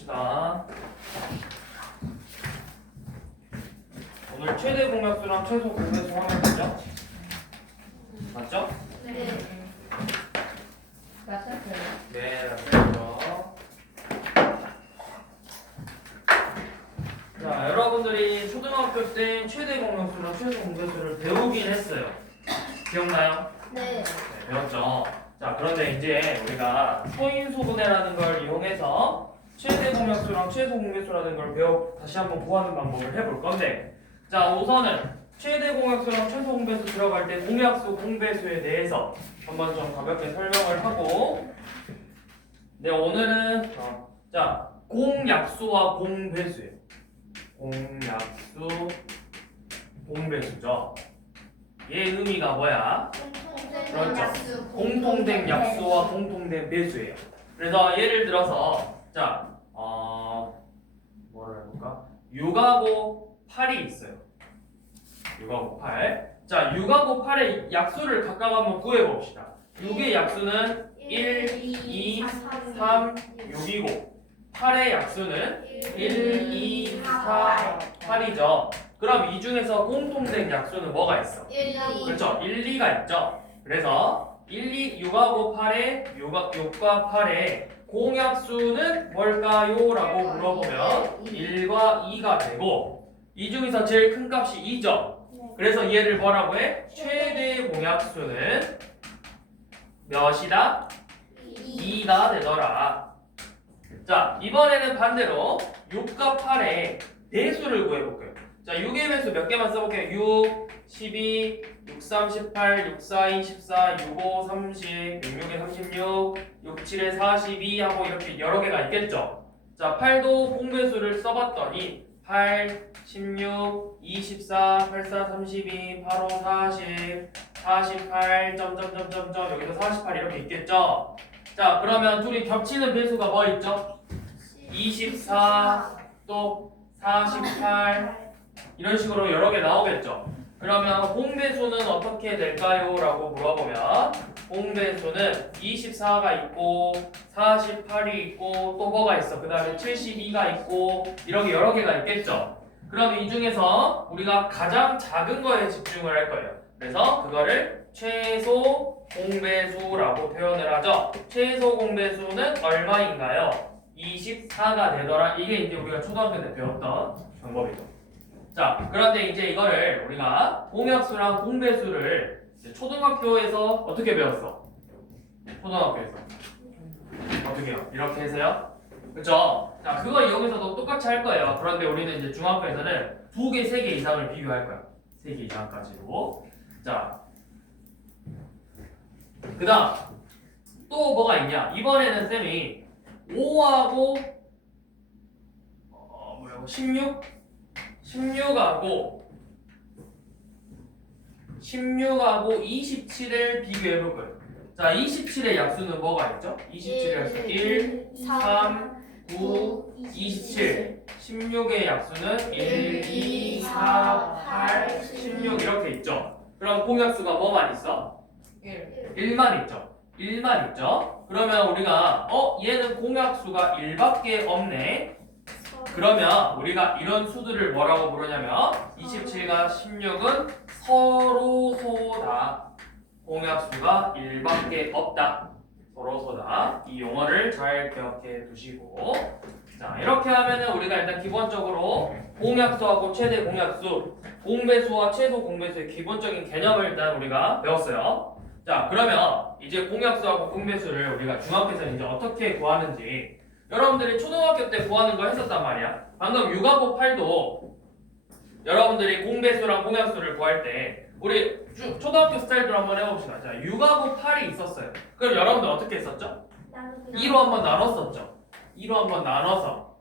봅시다. 오늘 최대 공약수랑 최소 공배수 하면 되죠? 맞죠? 네. 맞았어요. 네, 맞죠. 자, 여러분들이 초등학교 때 최대 공약수랑 최소 공배수를 배우긴 했어요. 기억나요? 네. 네, 배웠죠. 자, 그런데 이제 우리가 소인소분해라는 걸 이용해서 최대 공약수랑 최소 공배수라는 걸 다시 한번 구하는 방법을 해볼 건데, 자, 우선은 최대 공약수랑 최소 공배수 들어갈 때 공약수, 공배수에 대해서 한번 좀 가볍게 설명을 하고, 네, 오늘은 자, 공약수와 공배수예요. 공약수, 공배수죠. 얘 의미가 뭐야? 그렇죠. 공통된 약수와 공통된 배수예요. 그래서 예를 들어서 자, 뭐를 해볼까? 6하고 8이 있어요. 6하고 8. 자, 6하고 8의 약수를 각각 한번 구해봅시다. 6의 약수는 1, 2, 3, 6이고 8의 약수는 1, 2, 4, 8이죠. 그럼 이 중에서 공통된 약수는 뭐가 있어? 1, 2. 그렇죠. 1, 2가 있죠. 그래서 1, 2, 6하고 8의 6과 8의 공약수는 뭘까요? 라고 물어보면 1과 2가 되고 이 중에서 제일 큰 값이 2죠. 그래서 얘를 뭐라고 해? 최대 공약수는 몇이다? 2가 되더라. 자, 이번에는 반대로 6과 8의 배수를 구해볼게요. 자, 6의 배수 몇 개만 써볼게요. 6, 12, 6, 3, 18, 6, 4, 24, 6, 5, 30, 6, 6에 36, 6, 7에 42 하고 이렇게 여러 개가 있겠죠. 자, 8도 공배수를 써봤더니 8, 16, 24, 84, 32, 85, 40, 48, 점점점점점 여기도 48 이렇게 있겠죠. 자, 그러면 둘이 겹치는 배수가 뭐 있죠? 24, 또 48 이런 식으로 여러 개 나오겠죠. 그러면 공배수는 어떻게 될까요? 라고 물어보면 공배수는 24가 있고 48이 있고 또 뭐가 있어? 그 다음에 72가 있고 이렇게 여러 개가 있겠죠. 그럼 이 중에서 우리가 가장 작은 거에 집중을 할 거예요. 그래서 그거를 최소 공배수라고 표현을 하죠. 최소 공배수는 얼마인가요? 24가 되더라. 이게 이제 우리가 초등학교 때 배웠던 방법이죠. 자, 그런데 이제 이거를 우리가 공약수랑 공배수를 이제 초등학교에서 어떻게 배웠어? 초등학교에서 어떻게 해요? 이렇게 해서요? 그쵸? 자, 그거 이용해서도 똑같이 할 거예요. 그런데 우리는 이제 중학교에서는 2개, 3개 이상을 비교할 거야. 3개 이상까지로. 자, 그 다음 또 뭐가 있냐? 이번에는 쌤이 5하고 16? 16하고 27을 비교해 볼 거예요. 자, 27의 약수는 뭐가 있죠? 27의 약수 1, 3, 9, 27. 16의 약수는 1, 2, 4, 8, 16 이렇게 있죠. 그럼 공약수가 뭐만 있어? 1만 있죠. 1만 있죠. 그러면 우리가 얘는 공약수가 1밖에 없네. 그러면 우리가 이런 수들을 뭐라고 부르냐면 27과 16은 서로소다. 공약수가 1밖에 없다. 서로소다. 이 용어를 잘 기억해 두시고, 자, 이렇게 하면은 우리가 일단 기본적으로 공약수하고 최대 공약수, 공배수와 최소 공배수의 기본적인 개념을 일단 우리가 배웠어요. 자, 그러면 이제 공약수하고 공배수를 우리가 중학교에서 이제 어떻게 구하는지 여러분들이 초등학교 때 구하는 거 했었단 말이야. 방금 6하고 8도 여러분들이 공배수랑 공약수를 구할 때 우리 초등학교 스타일대로 한번 해봅시다. 자, 6하고 8이 있었어요. 그럼 여러분들 어떻게 했었죠? 2로 한번 나눴었죠. 2로 한번 나눠서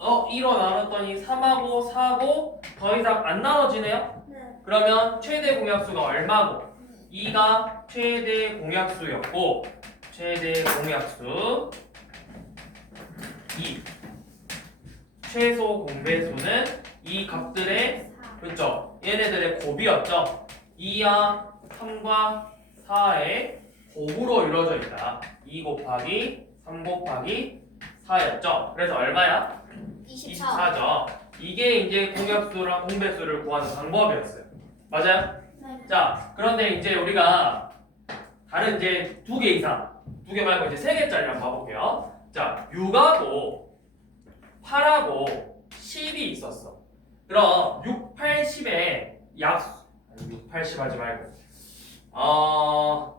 2로 나눴더니 3하고 4하고 더 이상 안 나눠지네요? 그러면 최대 공약수가 얼마고? 2가 최대 공약수였고 최대 공약수 2 최소 공배수는 이 값들의 그렇죠? 얘네들의 곱이었죠? 2와 3과 4의 곱으로 이루어져 있다. 2 곱하기 3 곱하기 4였죠. 그래서 얼마야? 24. 24죠. 이게 이제 공약수랑 공배수를 구하는 방법이었어요. 맞아요? 네. 자, 그런데 이제 우리가 다른 이제 2개 이상, 2개 말고 이제 3개짜리 한번 봐볼게요. 자, 6하고 8하고 10이 있었어. 그럼 6, 8, 10의 약수, 아니 6, 8, 10 하지 말고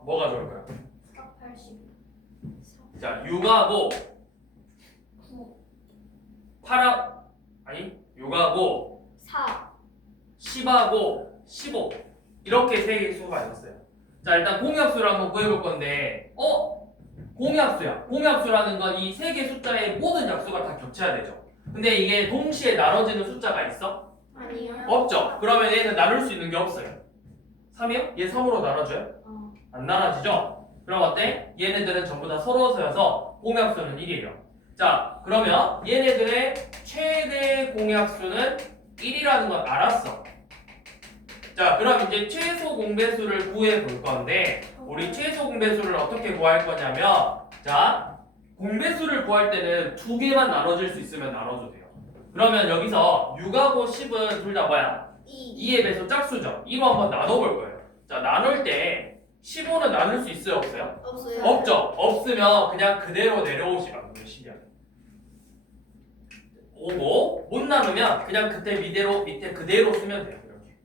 뭐가 좋을까요? 4, 80. 자, 6하고 8하고 아니 6하고 4. 10하고 15 이렇게 세 개의 수가 있었어요. 자, 일단 공약수를 한번 구해볼 건데 공약수야. 공약수라는 건 이 세 개 숫자의 모든 약수가 다 겹쳐야 되죠. 근데 이게 동시에 나눠지는 숫자가 있어? 아니요. 없죠. 그러면 얘는 나눌 수 있는 게 없어요. 3이요? 얘 3으로 나눠줘요? 안 나눠지죠? 그럼 어때? 얘네들은 전부 다 서로서여서 공약수는 1이에요. 자, 그러면 얘네들의 최대 공약수는 1이라는 건 알았어. 자, 그럼 이제 최소 공배수를 구해 볼 건데 우리 최소 공배수를 어떻게 구할 거냐면 자, 공배수를 구할 때는 2개만 나눠줄 수 있으면 나눠도 돼요. 그러면 여기서 6하고 10은 둘 다 뭐야? 2. 2에 비해서 짝수죠. 2로 한번 나눠볼 거예요. 자, 나눌 때 15는 나눌 수 있어요? 없어요? 없어요. 없죠. 없으면 그냥 그대로 내려오시면 돼요. 10이야. 오고 못 나누면 그냥 그때 밑에 그대로 쓰면 돼요. 이렇게.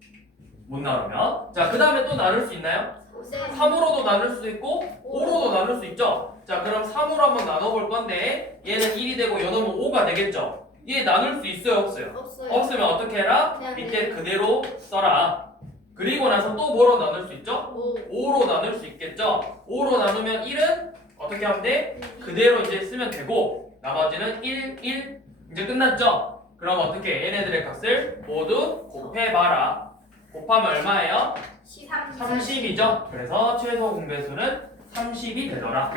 못 나누면. 자, 그 다음에 또 나눌 수 있나요? 3으로도 나눌 수도 있고 5로도 나눌 수 있죠. 자, 그럼 3으로 한번 나눠볼 건데 얘는 1이 되고 요놈은 5가 되겠죠. 얘 나눌 수 있어요? 없어요? 없어요. 없으면 어떻게 해라? 그냥 밑에 그대로 써라. 그리고 나서 또 뭐로 나눌 수 있죠? 5. 5로 나눌 수 있겠죠? 5로 나누면 1은 어떻게 하면 돼? 그대로 이제 쓰면 되고 나머지는 1, 1 이제 끝났죠? 그럼 어떻게 얘네들의 값을 모두 곱해봐라. 곱하면 얼마예요? 30이죠? 그래서 최소 공배수는 30이 되더라.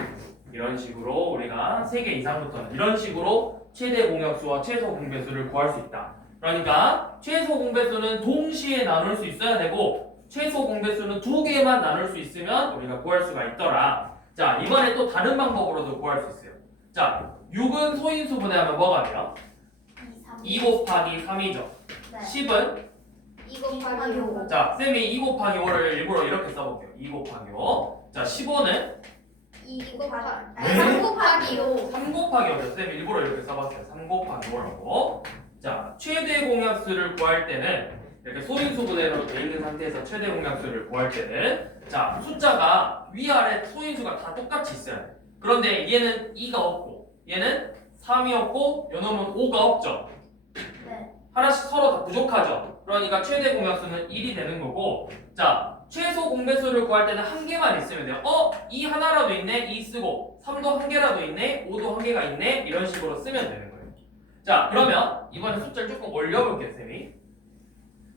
이런 식으로 우리가 3개 이상부터는 이런 식으로 최대 공약수와 최소 공배수를 구할 수 있다. 그러니까 최소 공배수는 동시에 나눌 수 있어야 되고 최소 공배수는 2개만 나눌 수 있으면 우리가 구할 수가 있더라. 자, 이번에 또 다른 방법으로도 구할 수 있어요. 자, 6은 소인수 분해하면 뭐가 돼요? 2 곱하기 3이죠. 네. 10은 2 곱하기 5. 자, 쌤이 2 곱하기 5를 일부러 이렇게 써볼게요. 2 곱하기 5. 자, 15는 2 곱하기 네. 3 곱하기 5. 3 곱하기 5죠. 쌤이 일부러 이렇게 써봤어요. 3 곱하기 5라고. 자, 최대 공약수를 구할 때는 이렇게 소인수 분해로 되어 있는 상태에서 최대 공약수를 구할 때는 자, 숫자가 위아래 소인수가 다 똑같이 있어야 돼. 그런데 얘는 2가 없고 얘는 3이 없고 요놈은 5가 없죠. 네. 하나씩 서로 다 부족하죠. 그러니까 최대 공약수는 1이 되는 거고 자, 최소 공배수를 구할 때는 한 개만 있으면 돼요. 2 하나라도 있네? 2 쓰고 3도 한 개라도 있네? 5도 한 개가 있네? 이런 식으로 쓰면 되는 거예요. 자, 그러면 이번에 숫자를 조금 올려볼게요, 쌤이.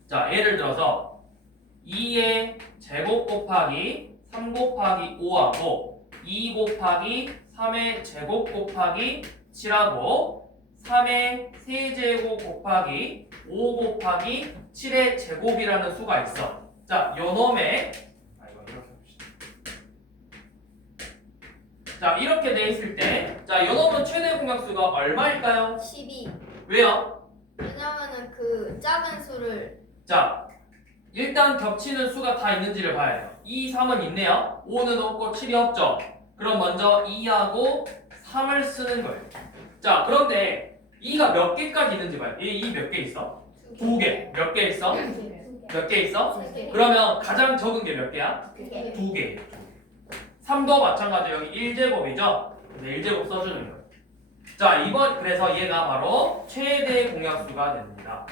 자, 예를 들어서 2의 제곱 곱하기 3 곱하기 5하고 2 곱하기 3의 제곱 곱하기 7하고 3의 세제곱 곱하기 5 곱하기 7의 제곱이라는 수가 있어. 자, 요놈의 이거 이렇게 해봅시다. 자, 이렇게 돼 있을 때 자, 요놈은 최대 공약수가 얼마일까요? 12. 왜요? 왜냐면은 그 작은 수를 자, 일단 겹치는 수가 다 있는지를 봐야 돼요. 2, 3은 있네요. 5는 없고 7이 없죠. 그럼 먼저 2하고 3을 쓰는 거예요. 자, 그런데 2가 몇 개까지 있는지 봐요. 2 몇 개 있어? 2개. 몇 개 있어? 몇 개 있어? 3개. 그러면 가장 적은 게 몇 개야? 2개. 2개. 3도 마찬가지 여기 1제곱이죠? 네, 1제곱 써주는 거예요. 자, 그래서 얘가 바로 최대 공약수가 됩니다.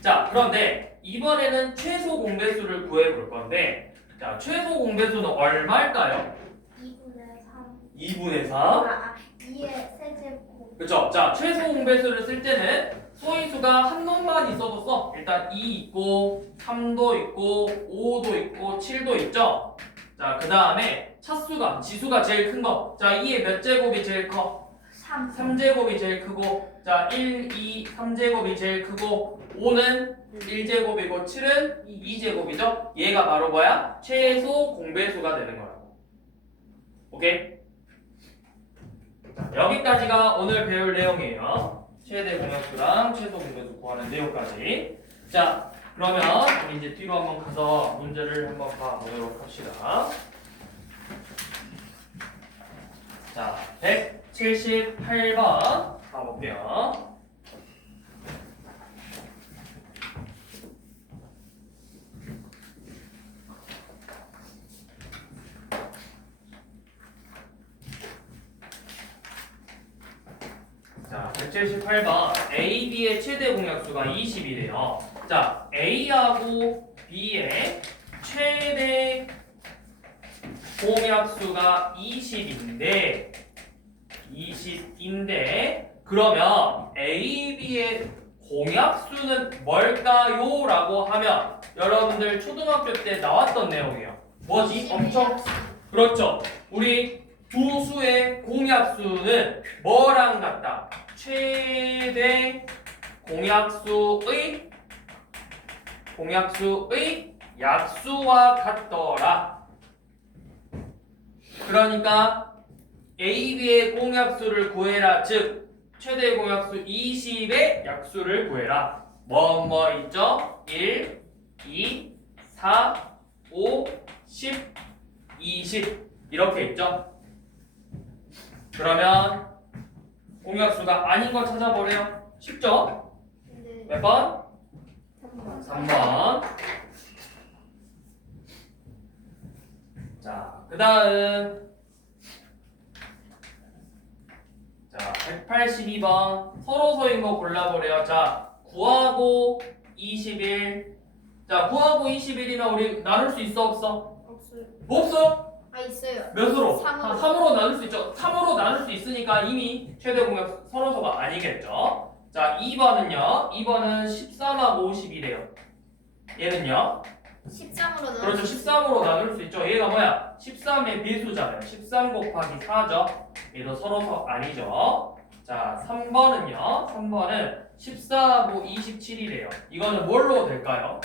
자, 그런데 이번에는 최소 공배수를 구해 볼 건데 자, 최소 공배수는 얼마일까요? 2분의 3. 2분의 3. 2의 세제곱. 그렇죠? 자, 최소 공배수를 쓸 때는 소인수가 한 놈만 있어도 써. 일단 2 있고 3도 있고 5도 있고 7도 있죠? 자, 그 다음에 차수가 지수가 제일 큰 거. 자, 2의 몇 제곱이 제일 커? 3. 3제곱이 제일 크고 자, 1, 2, 3제곱이 제일 크고 5는 1제곱이고 7은 2제곱이죠? 얘가 바로 뭐야? 최소 공배수가 되는 거라고. 오케이? 여기까지가 오늘 배울 내용이에요. 최대 공약수랑 최소 공약수 구하는 내용까지. 자, 그러면 우리 이제 뒤로 한번 가서 문제를 한번 봐보도록 합시다. 자, 178번 가볼게요. 자, 178번 A, B의 최대 공약수가 20이래요. 자, A하고 B의 최대 공약수가 20인데 그러면 A, B의 공약수는 뭘까요? 라고 하면 여러분들 초등학교 때 나왔던 내용이에요. 뭐지? 엄청 그렇죠. 우리 두 수의 공약수는 뭐랑 같다? 최대 공약수의 약수와 같더라. 그러니까 A, B의 공약수를 구해라. 즉 최대 공약수 20의 약수를 구해라. 뭐 있죠? 1, 2, 4, 5, 10, 20 이렇게 있죠? 그러면 공약수가 아닌 거 찾아보래요. 쉽죠? 네. 몇 번? 3번. 3번. 자, 그 다음. 자, 182번. 서로서인 거 골라보래요. 자, 9하고 21. 자, 9하고 21이면 우리 나눌 수 있어, 없어? 없어요. 없어? 아 있어요. 몇으로? 3으로. 3으로 나눌 수 있죠. 3으로 나눌 수 있으니까 이미 최대 공약 서로서가 아니겠죠. 자, 2번은요. 2번은 13하고 50이래요. 얘는요. 13으로 그렇죠. 13으로 나눌 수 있죠. 얘가 뭐야? 13의 배수잖아요. 13 곱하기 4죠. 얘도 서로서 아니죠. 자, 3번은요. 3번은 14하고 27이래요. 이거는 뭘로 될까요?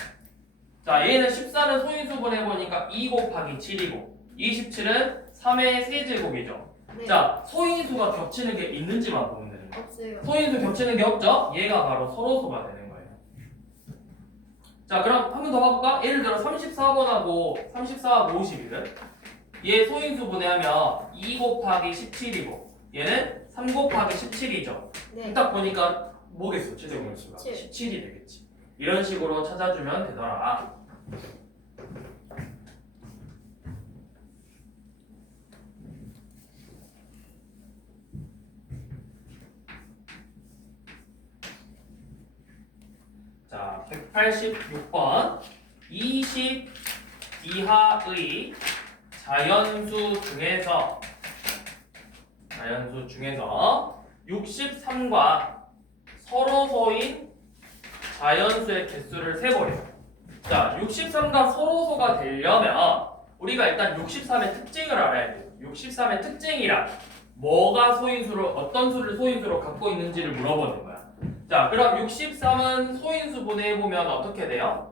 자, 얘는 14는 소인수분 해보니까 2 곱하기 7이고 27은 3의 세제곱이죠. 네. 자, 소인수가 겹치는 게 있는지만 보면 되는 거예요. 없어요. 소인수 겹치는 게 없죠? 얘가 바로 서로소가 되는 거예요. 자, 그럼 한 번 더 봐볼까? 예를 들어 34번하고 34하고 50이든 얘 소인수 분해하면 2 곱하기 17이고 얘는 3 곱하기 17이죠. 네. 딱 보니까 뭐겠어? 최대 공약수가 17. 17이 되겠지. 이런 식으로 찾아주면 되더라. 자, 186번 20 이하의 자연수 중에서 63과 서로소인 자연수의 개수를 세보래요. 자, 63과 서로소가 되려면 우리가 일단 63의 특징을 알아야 돼요. 63의 특징이란 뭐가 소인수로 어떤 수를 소인수로 갖고 있는지를 물어보는 거야. 자, 그럼 63은 소인수 분해해보면 어떻게 돼요?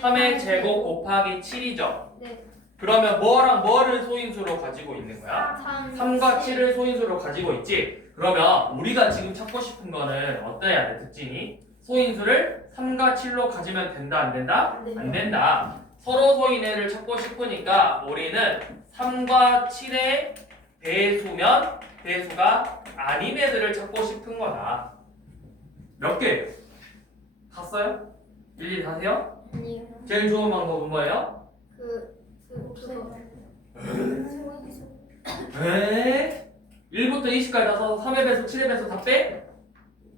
3의 제곱 곱하기 7이죠. 네. 그러면 뭐랑 뭐를 소인수로 가지고 있는 거야? 3과 7을 소인수로 가지고 있지. 그러면 우리가 지금 찾고 싶은 거는 어때야 돼, 특징이? 소인수를 3과 7로 가지면 된다, 안 된다? 네. 안 된다. 서로 소인애를 찾고 싶으니까 우리는 3과 7의 배수면 배수가 아닌 애들을 찾고 싶은 거다. 몇 개예요? 갔어요? 일일이 가세요? 아니요. 제일 좋은 방법은 뭐예요? 그거. 에? 1부터 20까지 다 써서 3의 배수, 7의 배수 다 빼?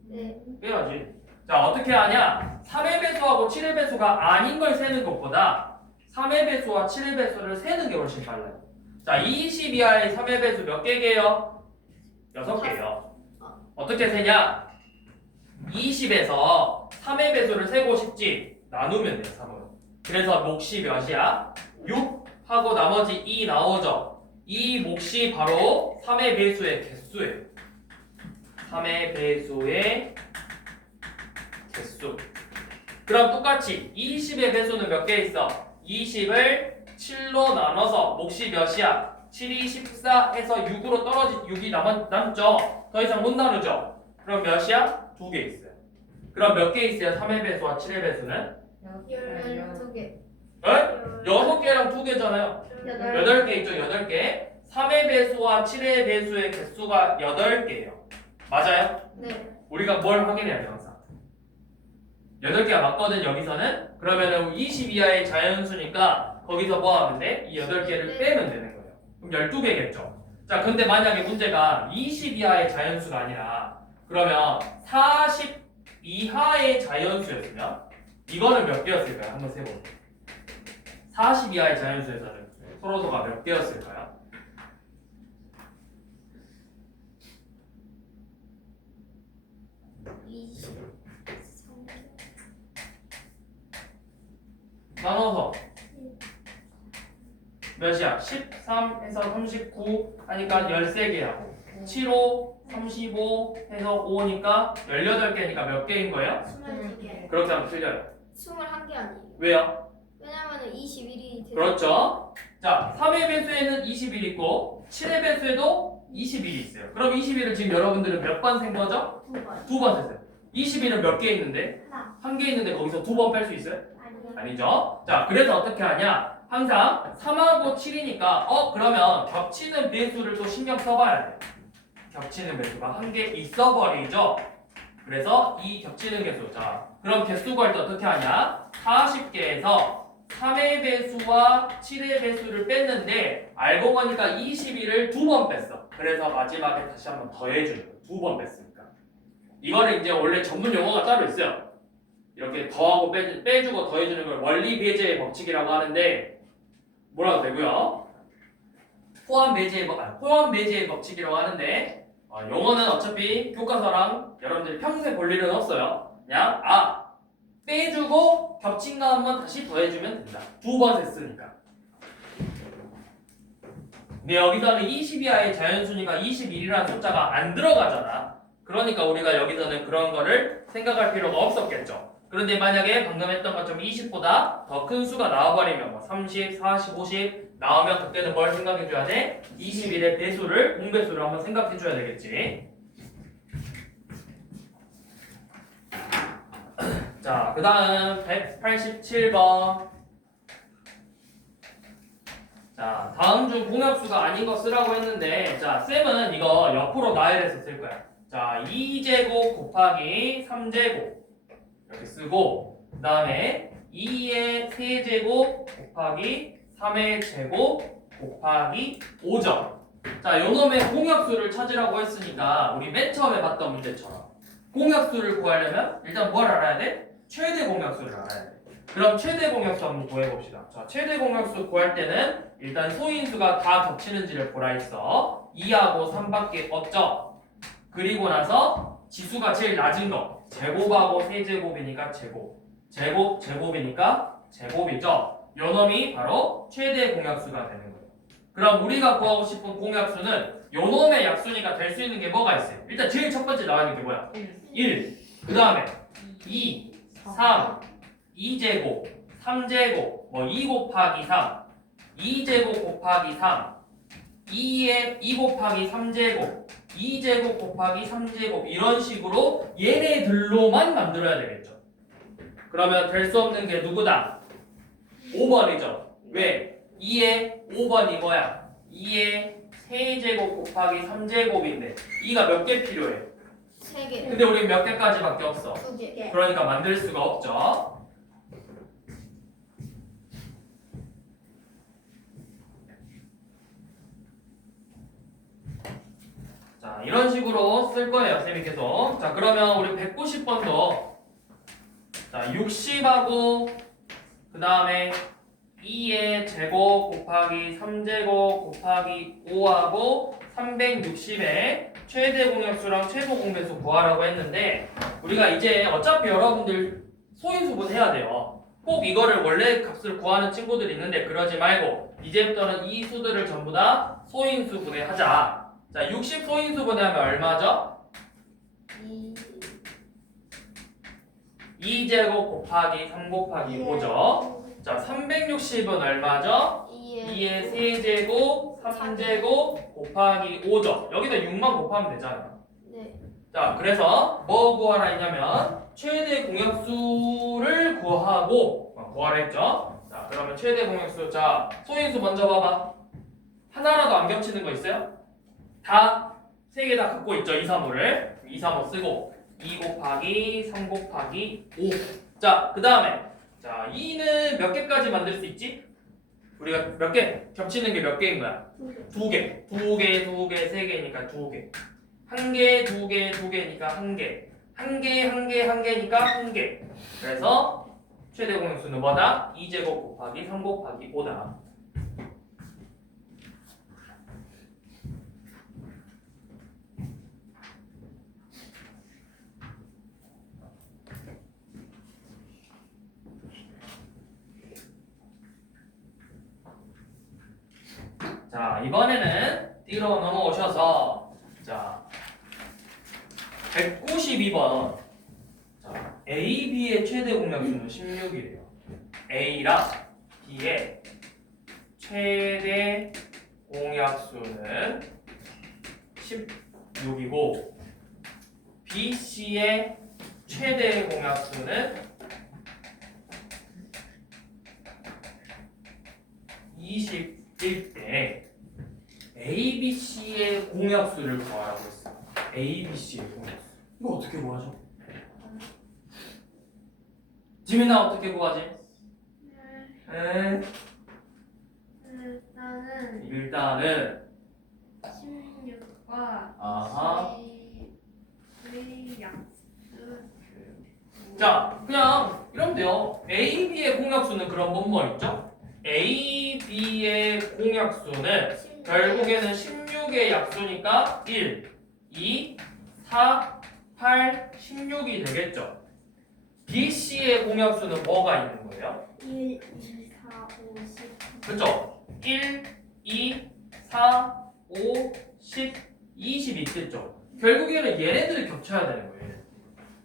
네. 빼야지. 자, 어떻게 하냐? 3의 배수하고 7의 배수가 아닌 걸 세는 것보다 3의 배수와 7의 배수를 세는 게 훨씬 빨라요. 자, 20 이하의 3의 배수 몇 개게요? 6개예요. 어떻게 세냐? 20에서 3의 배수를 세고 싶지? 나누면 돼요, 3으로. 그래서 몫이 몇이야? 6 하고 나머지 2 나오죠? 이 몫이 바로 3의 배수의 개수예요. 3의 배수의 개수. 그럼 똑같이 20의 배수는 몇 개 있어? 20을 7로 나눠서 몫이 몇이야? 7이 14 해서 6으로 떨어진 6이 남죠. 더 이상 못 나누죠. 그럼 몇이야? 2개 있어요. 그럼 몇 개 있어요? 3의 배수와 7의 배수는? 12개. 6개랑 2개잖아요. 8개 있죠. 8개. 3의 배수와 7의 배수의 개수가 8개예요. 맞아요? 네. 우리가 뭘 확인해야 돼요, 항상? 8개가 맞거든, 여기서는. 그러면은 20 이하의 자연수니까 거기서 뭐 하면 돼? 이 8개를 빼면 되는 거예요. 그럼 12개겠죠. 자, 근데 만약에 문제가 20 이하의 자연수가 아니라 그러면 40 이하의 자연수였으면 이거는 몇 개였을까요? 한번 세보세요. 40 이하의 자연수에서는 서로소가 몇 개였을까요? 나눠서 몇이야? 13에서 39 하니까 13개하고 75, 35 해서 5니까 18개니까 몇 개인 거예요? 22개. 그렇게 하면 틀려요. 21개 아니에요. 왜요? 왜냐면은 21이 그렇죠. 자, 3의 배수에는 21 있고 7의 배수에도 21이 있어요. 그럼 21을 지금 여러분들은 몇 번 센 거죠? 2번. 2번 셌어요. 21은 몇 개 있는데? 하나. 1개 있는데 거기서 2번 뺄 수 있어요? 아니요. 아니죠. 자, 그래서 어떻게 하냐? 항상 3하고 7이니까 그러면 겹치는 배수를 또 신경 써봐야 돼요. 겹치는 배수가 한 개 있어버리죠. 그래서 이 겹치는 개수. 자, 그럼 개수 구할 때 어떻게 하냐? 40개에서 3의 배수와 7의 배수를 뺐는데 알고 보니까 21을 2번 뺐어. 그래서 마지막에 다시 한번 더해주는 거예요. 2번 뺐으니까. 이거는 이제 원래 전문 용어가 따로 있어요. 이렇게 더하고 빼주고 더해주는 걸 원리 배제의 법칙이라고 하는데 뭐라고 되고요? 포함 배제의 법칙이라고 하는데 용어는 어차피 교과서랑 여러분들이 평소에 볼 일은 없어요. 그냥 빼주고 겹친 거 한번 다시 더해주면 된다. 2번 했으니까. 근데 여기서는 20 이하의 자연수니까 21이라는 숫자가 안 들어가잖아. 그러니까 우리가 여기서는 그런 거를 생각할 필요가 없었겠죠. 그런데 만약에 방금 했던 것처럼 20보다 더 큰 수가 나와버리면 뭐 30, 40, 50 나오면 그때는 뭘 생각해줘야 돼? 21의 배수를, 공배수를 한번 생각해줘야 되겠지. 자, 그 다음 187번. 자, 다음 중 공약수가 아닌 거 쓰라고 했는데, 자, 쌤은 이거 옆으로 나열해서 쓸 거야. 자, 2제곱 곱하기 3제곱 이렇게 쓰고, 그 다음에 2의 세제곱 곱하기 3의 제곱 곱하기 5점. 자, 요놈의 공약수를 찾으라고 했으니까 우리 맨 처음에 봤던 문제처럼 공약수를 구하려면 일단 뭘 알아야 돼? 최대 공약수를 알아야 돼. 그럼 최대 공약수 한번 구해봅시다. 자, 최대 공약수 구할 때는 일단 소인수가 다 겹치는지를 보라 했어. 2하고 3밖에 없죠. 그리고 나서 지수가 제일 낮은 거 제곱하고 세제곱이니까 제곱이니까 제곱이죠. 요놈이 바로 최대 공약수가 되는 거예요. 그럼 우리가 구하고 싶은 공약수는 요놈의 약수니까 될 수 있는 게 뭐가 있어요? 일단 제일 첫 번째 나와 있는 게 뭐야? 1. 그 다음에 2, 3, 2제곱, 3제곱, 뭐 2 곱하기 3, 2제곱 곱하기 3, 2 곱하기 3제곱, 2제곱 곱하기 3제곱 이런 식으로 얘네들로만 만들어야 되겠죠. 그러면 될 수 없는 게 누구다? 5번이죠. 왜? 2의 5번이 뭐야? 2의 세제곱 곱하기 3제곱인데 2가 몇 개 필요해? 3개. 근데 우리 몇 개까지밖에 없어. 2개. 그러니까 만들 수가 없죠. 자, 이런 식으로 쓸 거예요, 쌤이 계속. 자, 그러면 우리 190번도 자, 60하고 그 다음에 2의 제곱 곱하기 3제곱 곱하기 5하고 360의 최대 공약수랑 최소 공배수 구하라고 했는데 우리가 이제 어차피 여러분들 소인수분 해야 돼요. 꼭 이거를 원래 값을 구하는 친구들이 있는데 그러지 말고 이제부터는 이 수들을 전부 다 소인수분해 하자. 자, 60 소인수분해 하면 얼마죠? 2제곱 곱하기 3 곱하기 5죠. 자, 360은 얼마죠? 2의 2의 세제곱 3제곱 곱하기 5죠. 여기다 6만 곱하면 되잖아요. 네. 자, 그래서 뭐 구하라 했냐면 최대 공약수를 구하라 했죠. 자, 그러면 최대 공약수. 자, 소인수 먼저 봐봐. 하나라도 안 겹치는 거 있어요? 다 세 개 다 갖고 있죠. 2, 3, 5를 2, 3, 5 쓰고 2 곱하기 3 곱하기 5. 자, 그 다음에 자 2는 몇 개까지 만들 수 있지? 우리가 몇 개? 겹치는 게 몇 개인 거야? 두 개. 두 개, 두 개, 세 개니까 두 개. 한 개, 두 개, 두 개니까 한 개. 한 개, 한 개, 한 개니까 한 개. 그래서 최대 공약수는 뭐다? 2제곱 곱하기 3 곱하기 5다. 자, 이번에는 뒤로 넘어오셔서 자 192번. 자, A, B의 최대 공약수는 16이래요. A랑 B의 최대 공약수는 16이고 B, C의 최대 공약수는 21대 A, B, C의 공약수를 구하라고 했어요. A, B, C의 공약수. 이거 어떻게 구하죠? 지민아 어떻게 구하지? 일단은 16과 아하. 약수. 자, 그냥 이러면 돼요. A, B의 공약수는 그럼 뭐뭐 있죠? A, B의 공약수는 결국에는 16의 약수니까 1, 2, 4, 8, 16이 되겠죠. B, C의 공약수는 뭐가 있는 거예요? 1, 2, 4, 5, 10. 그렇죠? 1, 2, 4, 5, 10, 20 있겠죠. 결국에는 얘네들이 겹쳐야 되는 거예요.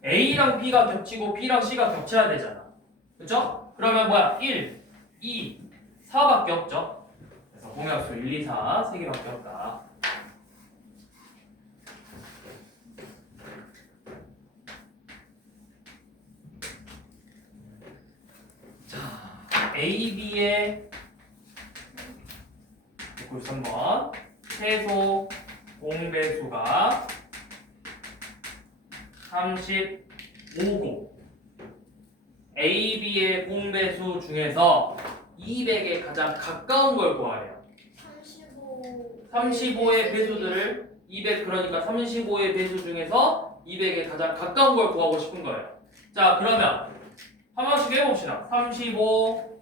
A랑 B가 겹치고 B랑 C가 겹쳐야 되잖아. 그렇죠? 그러면 뭐야? 1, 2, 4밖에 없죠. 그래서 공약수 1, 2, 4 세 개밖에 없다. 자, A, B의 193번 최소 공배수가 35고 A, B의 공배수 중에서 200에 가장 가까운 걸 구하래요. 35의 배수들을 200 그러니까 35의 배수 중에서 200에 가장 가까운 걸 구하고 싶은 거예요. 자, 그러면 한 번씩 해봅시다. 35,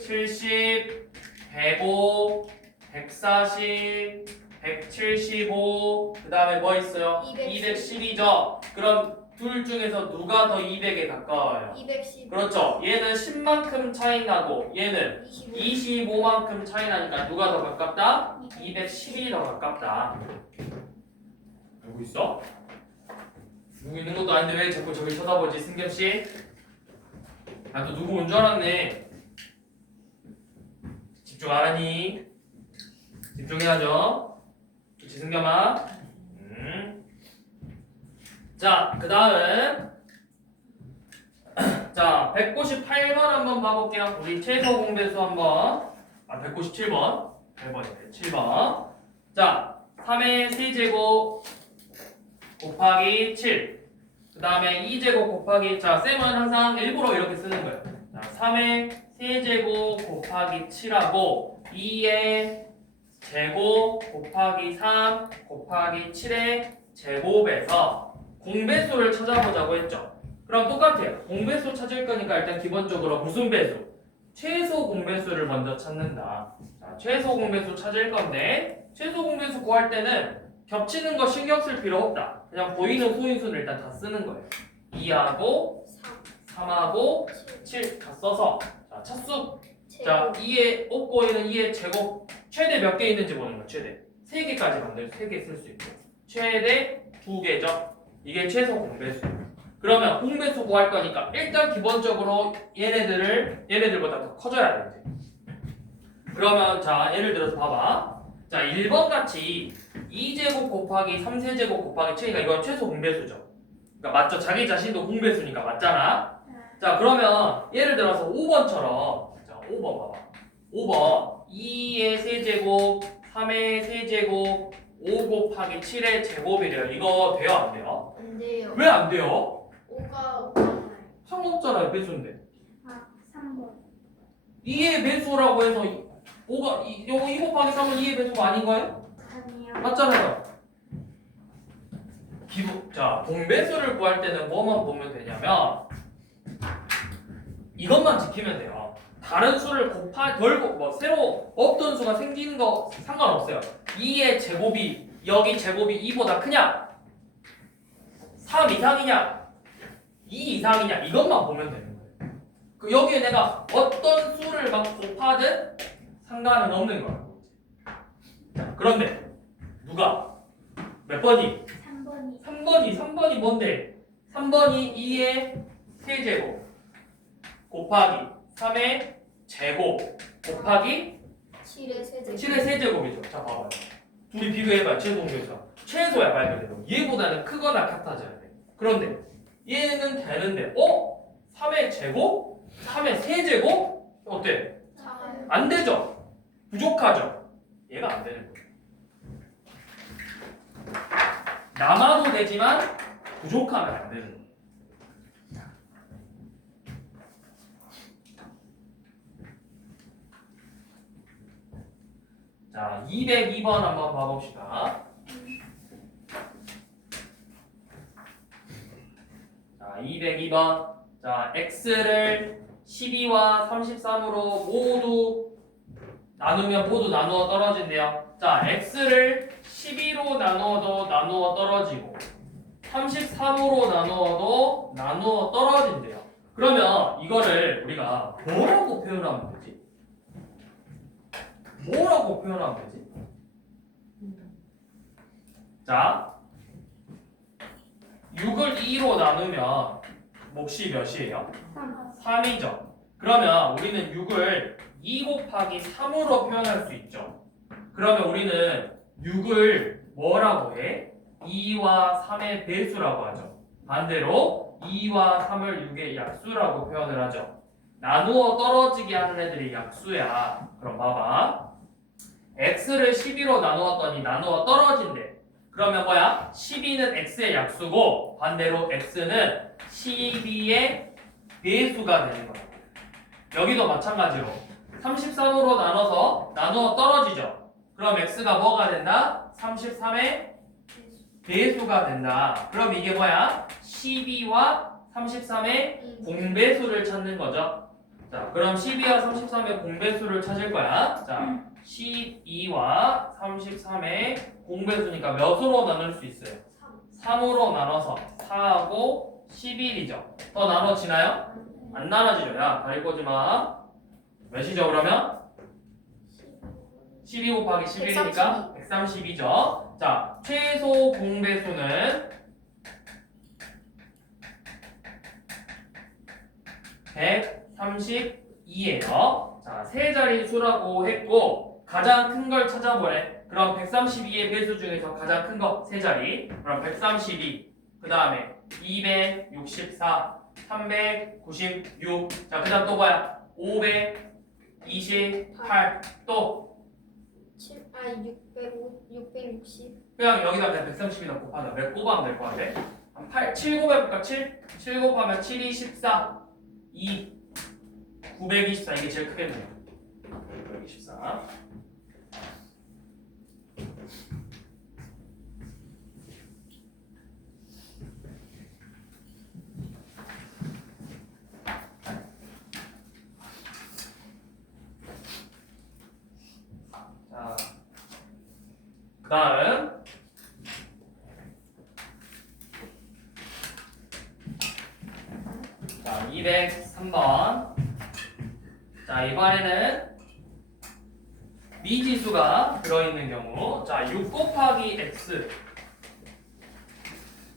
70, 105, 140, 175, 그 다음에 뭐 있어요? 210이죠. 그럼 둘 중에서 누가 더 200에 가까워요? 210. 그렇죠. 얘는 10만큼 차이 나고 얘는 25. 25만큼 차이 나니까 누가 더 가깝다? 210이 더 가깝다. 알고 있어? 누구 있는 것도 아닌데 왜 자꾸 저기 쳐다보지, 승겸씨? 나도 누구 온 줄 알았네. 집중 안 하니? 집중해야죠. 그치, 승겸아? 자, 그 다음 자, 198번 한번 봐볼게요. 우리 최소 공배수 한번. 197번. 8번이네. 7번. 자, 3의 세제곱 곱하기 7. 그 다음에 2제곱 곱하기, 자, 쌤은 항상 일부러 이렇게 쓰는 거예요. 자, 3의 세제곱 곱하기 7하고 2의 제곱 곱하기 3 곱하기 7의 제곱에서 공배수를 찾아보자고 했죠. 그럼 똑같아요. 공배수 찾을 거니까 일단 기본적으로 무슨 배수? 최소 공배수를 먼저 찾는다. 자, 최소 공배수 찾을 건데 최소 공배수 구할 때는 겹치는 거 신경 쓸 필요 없다. 그냥 보이는 소인수를 일단 다 쓰는 거예요. 2하고 3하고 7 다 써서 자, 차수. 자, 2에 없고 얘는 2의 제곱 최대 몇 개 있는지 보는 거야. 최대 3개까지 만들 3개 쓸 수 있고 최대 2개죠. 이게 최소 공배수. 그러면 공배수 구할 거니까 일단 기본적으로 얘네들보다 더 커져야 돼. 그러면 자 예를 들어서 봐봐. 자 1번 같이 2제곱 곱하기 3세제곱 곱하기 7이니까 이건 최소 공배수죠. 그러니까 맞죠? 자기 자신도 공배수니까 맞잖아. 자 그러면 예를 들어서 5번처럼 자 5번 봐봐. 5번 2의 세제곱 3의 세제곱 5 곱하기 7의 제곱이래요. 이거 돼요 안 돼요? 안 돼요. 왜 안 돼요? 5가 5잖아요. 상관없잖아요. 배수인데. 아, 3번. 2의 배수라고 해서 5가 요거 2 곱하기 3은 2의 배수가 아닌가요? 아니요. 맞잖아요. 자 공배수를 구할 때는 뭐만 보면 되냐면 이것만 지키면 돼요. 다른 수를 뭐 새로 없던 수가 생기는 거 상관없어요. 2의 제곱이 여기 제곱이 2보다 크냐? 3 이상이냐? 2 이상이냐? 이것만 보면 되는 거예요. 여기에 내가 어떤 수를 막 곱하든 상관은 없는 거예요. 자, 그런데 누가 몇 번이? 3번이. 3번이 뭔데? 3번이 2의 세제곱 곱하기 3의 제곱 곱하기 7의 세제곱. 7의 세제곱이죠. 자 봐봐요. 둘이 비교해봐요. 최소공개수가. 최소야 말 그대로. 얘보다는 크거나 같아져야 돼. 그런데 얘는 되는데 3의 제곱? 3의 세제곱? 어때? 작아요. 안 되죠? 부족하죠? 얘가 안 되는 거예요. 남아도 되지만 부족하면 안 되는 거예요. 자, 202번 한번 봐봅시다. 자, 202번. 자, x를 12와 33으로 모두 나누면 모두 나누어 떨어진대요. 자, x를 12로 나누어도 나누어 떨어지고 33으로 나누어도 나누어 떨어진대요. 그러면 이거를 우리가 뭐라고 표현하면 되지? 뭐라고 표현하면 되지? 자, 6을 2로 나누면 몫이 몇이에요? 3이죠. 그러면 우리는 6을 2 곱하기 3으로 표현할 수 있죠. 그러면 우리는 6을 뭐라고 해? 2와 3의 배수라고 하죠. 반대로 2와 3을 6의 약수라고 표현을 하죠. 나누어 떨어지게 하는 애들이 약수야. 그럼 봐봐. x를 12로 나누었더니 나누어 떨어진대. 그러면 뭐야? 12는 x의 약수고 반대로 x는 12의 배수가 되는 거야. 여기도 마찬가지로 33으로 나눠서 나누어 떨어지죠. 그럼 x가 뭐가 된다? 33의 배수가 된다. 그럼 이게 뭐야? 12와 33의 공배수를 찾는 거죠. 자, 그럼 12와 33의 공배수를 찾을 거야. 자, 12와 33의 공배수니까 몇으로 나눌 수 있어요? 3으로 나눠서 4하고 11이죠. 더 나눠지나요? 안 나눠지죠. 야, 다리 꼬지 마. 몇이죠 그러면? 12 곱하기 11이니까 132죠. 자, 최소 공배수는 132예요. 자, 세 자리 수라고 했고 가장 큰 걸 찾아보래. 그럼 132의 배수 중에서 가장 큰 거 세 자리. 그럼 132. 그 다음에 264, 396. 자, 그 다음 또 뭐야? 528. 또 660. 그냥 여기다 그냥 130이나 곱하자. 몇 곱하면 될 거 같아? 7 곱해볼까? 7? 7 곱하면 7이 14. 2. 924. 이게 제일 크게 되네. 924. 자, 그 다음 자, 203번. 자, 이번에는 미지수가 들어있는 경우. 자, 6 곱하기 x.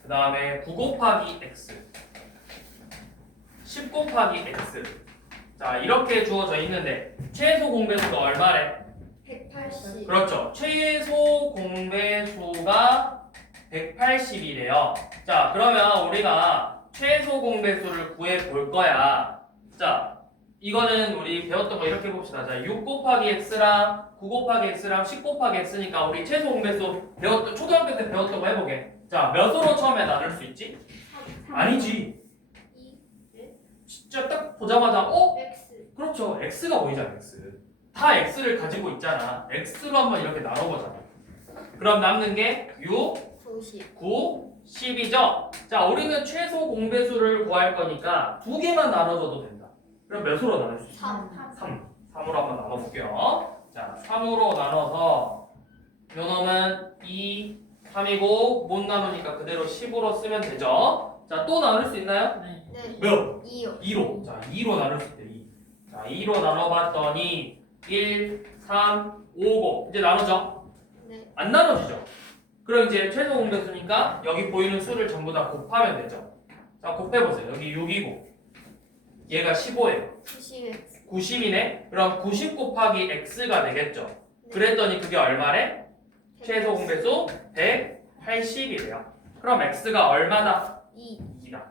그 다음에 9 곱하기 x. 10 곱하기 x. 자, 이렇게 주어져 있는데 최소 공배수가 얼마래? 180. 그렇죠. 최소 공배수가 180이래요. 자, 그러면 우리가 최소 공배수를 구해 볼 거야. 자, 이거는 우리 배웠던 거 이렇게 봅시다. 자, 6 곱하기 x랑 9 곱하기 x랑 10 곱하기 x니까 우리 최소 공배수 배웠던 초등학교 때 배웠던 거 해보게. 자, 몇으로 처음에 나눌 수 있지? 아니지. 2. 진짜 딱 보자마자 X. 그렇죠. x가 보이잖아. x. 다 x를 가지고 있잖아. x로 한번 이렇게 나눠보자. 그럼 남는 게 6, 90. 9, 10이죠? 자, 우리는 최소 공배수를 구할 거니까 두 개만 나눠줘도 된다. 그럼 몇으로 나눌 수 있어? 3. 3. 3으로 한번 나눠볼게요. 자, 3으로 나눠서 요놈은 2, 3이고 못 나누니까 그대로 10으로 쓰면 되죠? 자, 또 나눌 수 있나요? 네. 몇? 2요. 2로. 자, 2로 나눌 수 있대. 2. 자, 2로 나눠봤더니 1, 3, 5고 이제 나누죠? 네. 안 나눠지죠? 그럼 이제 최소 공배수니까 여기 보이는 수를 전부 다 곱하면 되죠? 자, 곱해보세요. 여기 6이고 얘가 15예요. 90X. 90이네? 그럼 90 곱하기 x가 되겠죠? 그랬더니 그게 얼마래? 최소 공배수 180이래요. 그럼 x가 얼마다? 2. 2다.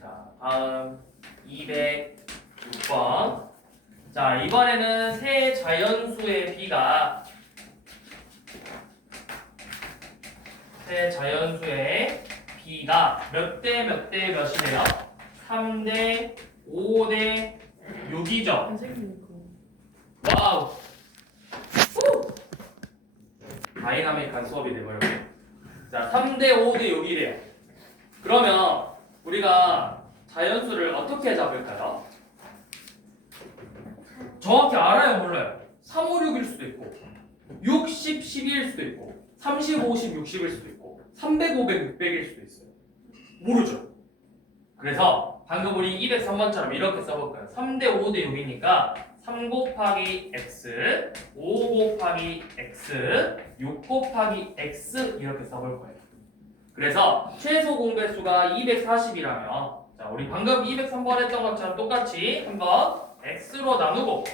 자, 다음 206번. 자, 이번에는 세 자연수의 b가 몇 대 몇 대 몇이래요? 3대 5대 6이죠? 선생님 그거 와우! 후! 다이나믹한 수업이 돼버렸네. 자, 3대 5대 6이래요. 그러면 우리가 자연수를 어떻게 잡을까요? 정확히 알아요, 몰라요? 3, 5, 6일 수도 있고 6, 10, 12일 수도 있고 30, 50, 60일 수도 있고 300, 500, 600일 수도 있어요. 모르죠? 그래서 방금 우리 203번처럼 이렇게 써볼까요? 3대 5대 6이니까 3 곱하기 x, 5 곱하기 x, 6 곱하기 x 이렇게 써볼 거예요. 그래서 최소 공배수가 240이라면 자, 우리 방금 203번 했던 것처럼 똑같이 한번 x로 나누고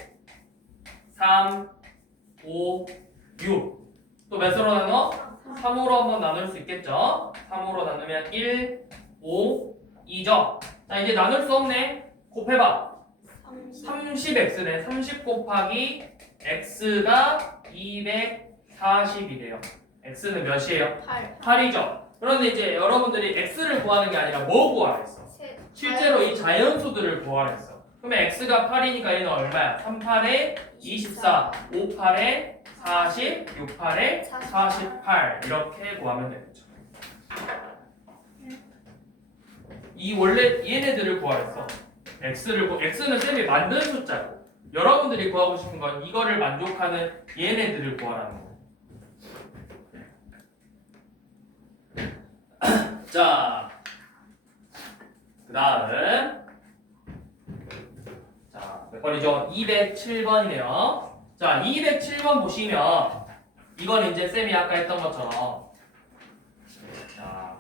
3, 5, 6 또 몇으로 나눠? 3으로 한번 나눌 수 있겠죠? 3으로 나누면 1, 5, 2죠? 자, 이제 나눌 수 없네. 곱해봐. 30x네. 30 곱하기 x가 240이래요. x는 몇이에요? 8. 8이죠? 그런데 이제 여러분들이 x를 구하는 게 아니라 뭐 구하라 했어? 실제로 이 자연수들을 구하라 했어. 그러면 x가 8이니까 얘는 얼마야? 3, 8에 24, 5, 8에 40, 6, 8에 48 이렇게 구하면 되겠죠. 이 원래 얘네들을 구하랬어. x는 쌤이 만든 숫자고 여러분들이 구하고 싶은 건 이거를 만족하는 얘네들을 구하라는 거. 자, 그 다음 자, 몇 번이죠? 207번이네요. 자, 207번 보시면 이건 이제 쌤이 아까 했던 것처럼 자,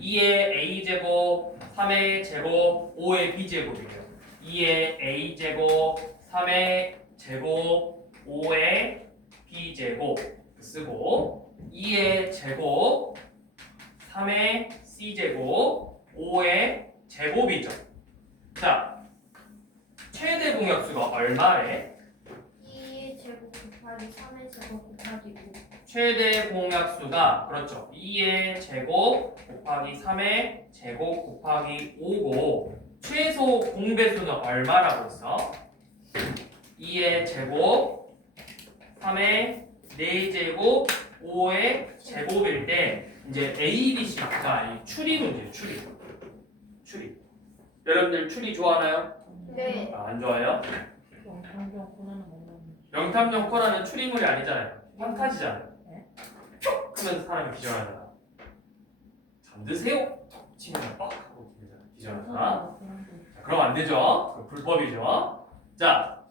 2의 a제곱, 3의 제곱, 5의 b제곱이에요. 2의 a제곱, 3의 제곱, 5의 b제곱 쓰고 2의 제곱, 3의 c제곱, 5의 제곱이죠. 자, 최대 공약수가 얼마래? 2의 제곱 곱하기 3의 제곱 곱하기 5. 최대 공약수가 그렇죠. 2의 제곱 곱하기 3의 제곱 곱하기 5고 최소 공배수는 얼마라고 했어? 2의 제곱 3의 4제곱 5의 제곱일 때 이제 A, B, C가 이 추리 문제예요. 추리. 여러분들 추리 좋아하나요? 네. 아, 안 좋아해요? 영탐정 코난은 뭔가 명탐정 코난은 추리물이 아니잖아요. 판타지잖아요. 네. 쭉 하면서 사람이 기절하잖아. 잠드세요? 치면 빡 하고 기절하잖아. 자, 그럼 안 되죠. 그 불법이죠. 자,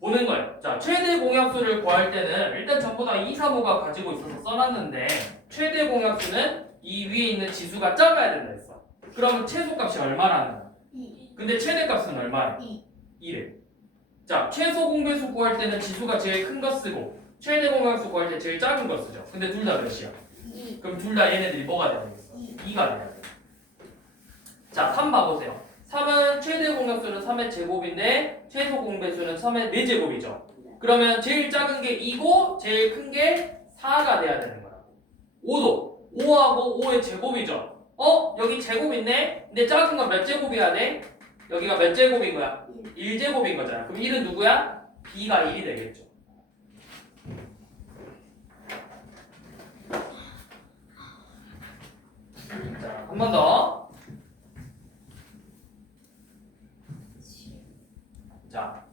보는 거예요. 자, 최대 공약수를 구할 때는 일단 전부 다 2, 3, 5가 가지고 있어서 써놨는데 최대 공약수는 이 위에 있는 지수가 작아야 된다 했어. 그러면 최소값이 얼마라는 거야? 2. 근데 최대값은 얼마야? 2. 2래. 자, 최소 공배수 구할 때는 지수가 제일 큰 거 쓰고 최대 공약수 구할 때 제일 작은 거 쓰죠. 근데 둘 다 몇이야? 2. 그럼 둘 다 얘네들이 뭐가 돼야 되겠어? 2. 2가 돼야 돼. 자, 3 봐보세요. 3은 최대 공약수는 3의 제곱인데 최소 공배수는 3의 4제곱이죠. 그러면 제일 작은 게 2고 제일 큰 게 4가 돼야 되는 거야. 5도 5하고 5의 제곱이죠. 여기 제곱 있네? 근데 작은 건 몇 제곱이어야 돼? 여기가 몇 제곱인 거야? 1제곱인 거잖아. 그럼 1은 누구야? b가 1이 되겠죠. 자, 한 번 더. 자,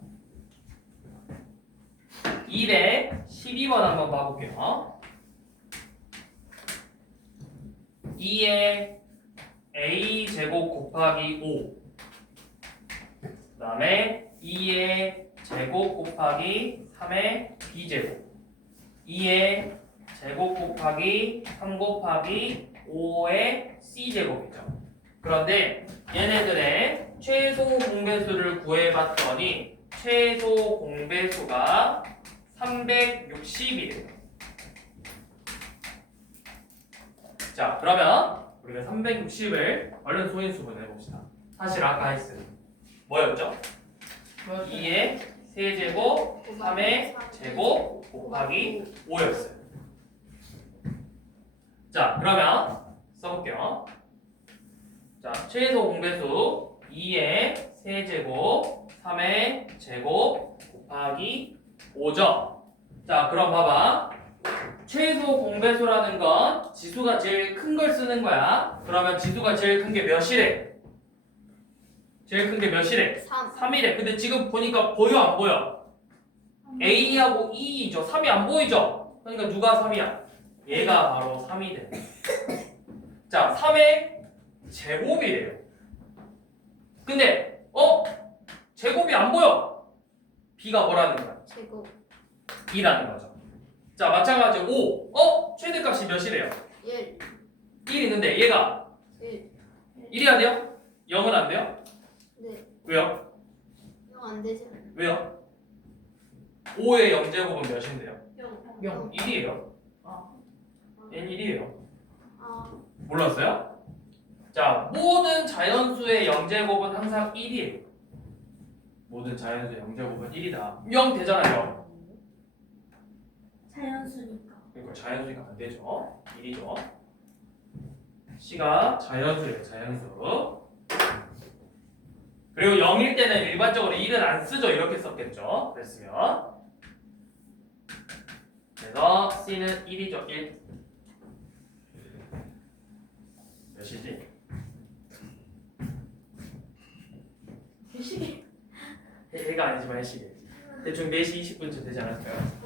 212번 한번 봐볼게요. 2의 a 제곱 곱하기 5. 그 다음에 2의 제곱 곱하기 3의 b 제곱. 2의 제곱 곱하기 3 곱하기 5의 c 제곱이죠. 그런데 얘네들의 최소 공배수를 구해봤더니 최소 공배수가 360이래요. 자, 그러면 우리가 360을 얼른 소인수분 해봅시다. 사실 아까 했어요. 뭐였죠? 2의 세제곱 3의 제곱 곱하기 5였어요. 자, 그러면 써볼게요. 자, 최소 공배수 2의 세제곱 3의 제곱 곱하기 5죠. 자, 그럼 봐봐. 최소 공배수라는 건 지수가 제일 큰 걸 쓰는 거야. 그러면 지수가 제일 큰 게 몇이래? 제일 큰 게 몇이래? 3. 3이래. 근데 지금 보니까 보여 안 보여? A하고 2죠. 3이 안 보이죠? 그러니까 누가 3이야? 얘가 바로 3이 돼. 자, 3의 제곱이래요. 근데 제곱이 안 보여. B가 뭐라는 거야? 제곱. 2라는 거죠. 자, 마찬가지로 5. 최대값이 몇이래요? 1. 1 있는데 얘가 1. 1이야 돼요? 0은 안 돼요? 네. 왜요? 0 안 되죠? 왜요? 5의 0제곱은 몇인데요? 0. 0. 1이에요. 아. n 1이에요. 아. 몰랐어요? 자, 모든 자연수의 0제곱은 항상 1이에요. 모든 자연수의 0제곱은 1이다. 0 되잖아요. 자연수니까. 그러니까 자연수니까 안 되죠. 1이죠. C가 자연수예요. 자연수. 그리고 0일 때는 일반적으로 1은 안 쓰죠. 이렇게 썼겠죠. 그랬으면. 그래서 C는 1이죠. 1. 몇이지? 시계. 해가 아니지만 시계. 대충 4시 20분쯤 되지 않을까요?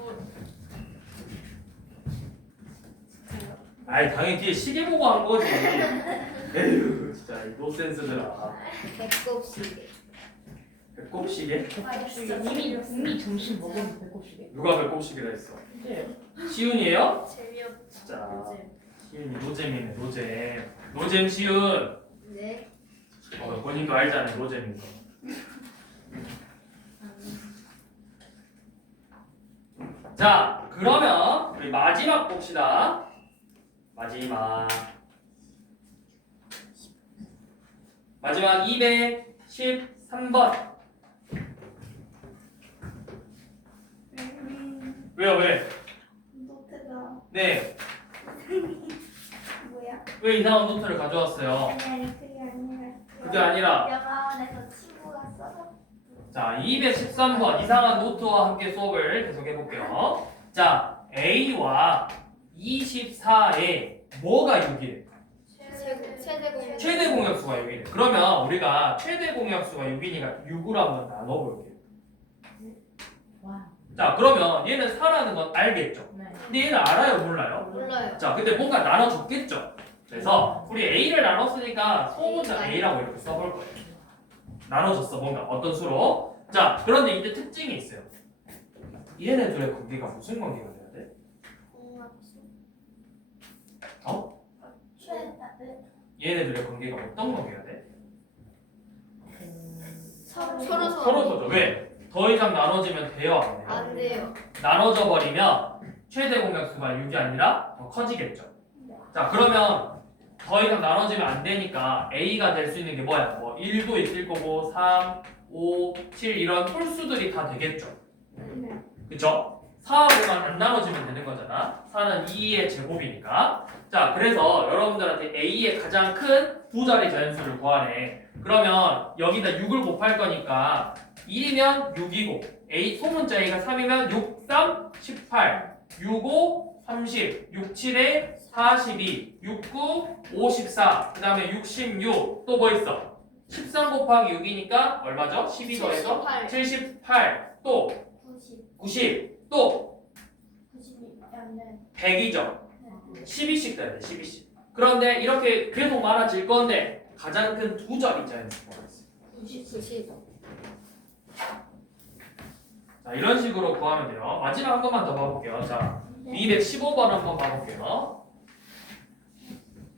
아이, 당연히 뒤에 시계 보고 한 거지. 에휴, 진짜 이 노센스들아. 배꼽 시계. 배꼽 시계? 이미 점심 먹었는데 배꼽시계. 누가 배꼽 시계라 했어? 근데 시윤이에요? 재미없다. 자, 시윤이 노잼이네, 노잼. 노잼 시윤. 네. 본인도 알잖아요, 노잼인 거. 자, 그러면 우리 마지막 봅시다. 마지막 213번. 왜요, 왜? 노트가 네, 뭐야? 왜 이상한 노트를 가져왔어요? 아니 그게 아니라. 그게 아니라 영화원에서 친구가 써서. 자, 213번 이상한 노트와 함께 수업을 계속 해볼게요. 자, A와 24에 뭐가 6이래? 최대 최대 공약수가 6이래. 그러면 우리가 최대 공약수가 6이니까 6으로 한번 나눠볼게요. 와. 자, 그러면 얘는 4라는 건 알겠죠? 네. 근데 얘는 알아요, 몰라요? 몰라요. 자, 근데 뭔가 나눠줬겠죠? 그래서 우리 A를 나눴으니까 소문자 A라고 이렇게 써볼 거예요. 나눠줬어, 뭔가 어떤 수로. 자, 그런데 이때 특징이 있어요. 얘네 둘의 관계가 무슨 관계가 돼야 돼? 공합수. 어? 최다. 얘네 둘의 관계가 어떤 관계가 돼? 서로서죠. 왜? 더 이상 나눠지면 돼요, 안 돼요? 안 돼요. 나눠져 버리면 최대 공약수가 6이 아니라 더 커지겠죠. 자, 그러면 더 이상 나눠지면 안 되니까 A가 될 수 있는 게 뭐야? 뭐 1도 있을 거고 3, 5, 7 이런 홀수들이 다 되겠죠. 그쵸? 4하고만 안 나눠지면 되는 거잖아. 4는 2의 제곱이니까. 자, 그래서 여러분들한테 A의 가장 큰 두 자리 자연수를 구하래. 그러면 여기다 6을 곱할 거니까 1이면 6이고 A 소문자 A가 3이면 6, 3, 18 6, 5, 30 6, 7에 42 6, 9, 54 그 다음에 66 또 뭐 있어? 13 곱하기 6이니까 얼마죠? 12 더해서 78 또 90. 90 또 90이 안 돼. 100이죠. 12씩 돼야 돼. 12씩. 그런데 이렇게 계속 많아질 건데 가장 큰 두 자리 자연수가 있어. 90. 자, 이런 식으로 구하면 돼요. 마지막 한 번만 더 봐볼게요. 자, 215번 한번 봐볼게요.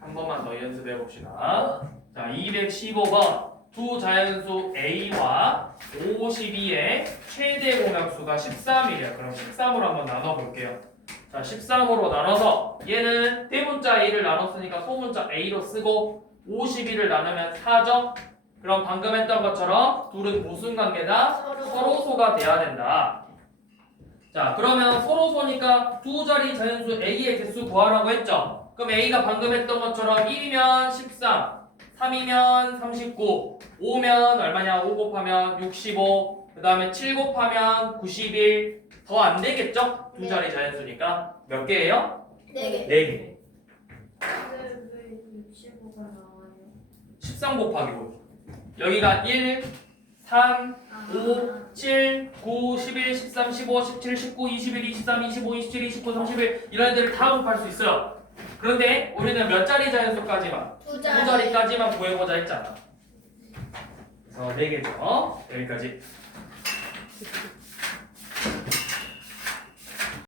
한 번만 더 연습해 봅시다. 자, 215번 두 자연수 A와 52의 최대 공약수가 13이래요. 그럼 13으로 한번 나눠볼게요. 자, 13으로 나눠서 얘는 대문자 A를 나눴으니까 소문자 A로 쓰고 52를 나누면 4죠? 그럼 방금 했던 것처럼 둘은 무슨 관계다? 서로소가 돼야 된다. 자, 그러면 서로소니까 두 자리 자연수 A의 개수 구하라고 했죠? 그럼 A가 방금 했던 것처럼 1이면 13, 3이면 39, 5면 얼마냐? 5 곱하면 65, 그 다음에 7 곱하면 91, 더 안 되겠죠? 두 자리 자연수니까 몇 개예요? 4개. 4개. 근데 왜 65가 나와요? 13 곱하기 5. 여기가 1, 3, 5, 7, 9, 11, 13, 15, 17, 19, 21, 23, 25, 27, 29, 31 이런 애들을 다 곱할 수 있어요. 그런데 우리는 몇 자리 자연수까지만? 두 두 자리까지만 구해보자 했잖아. 그래서 4개죠. 여기까지.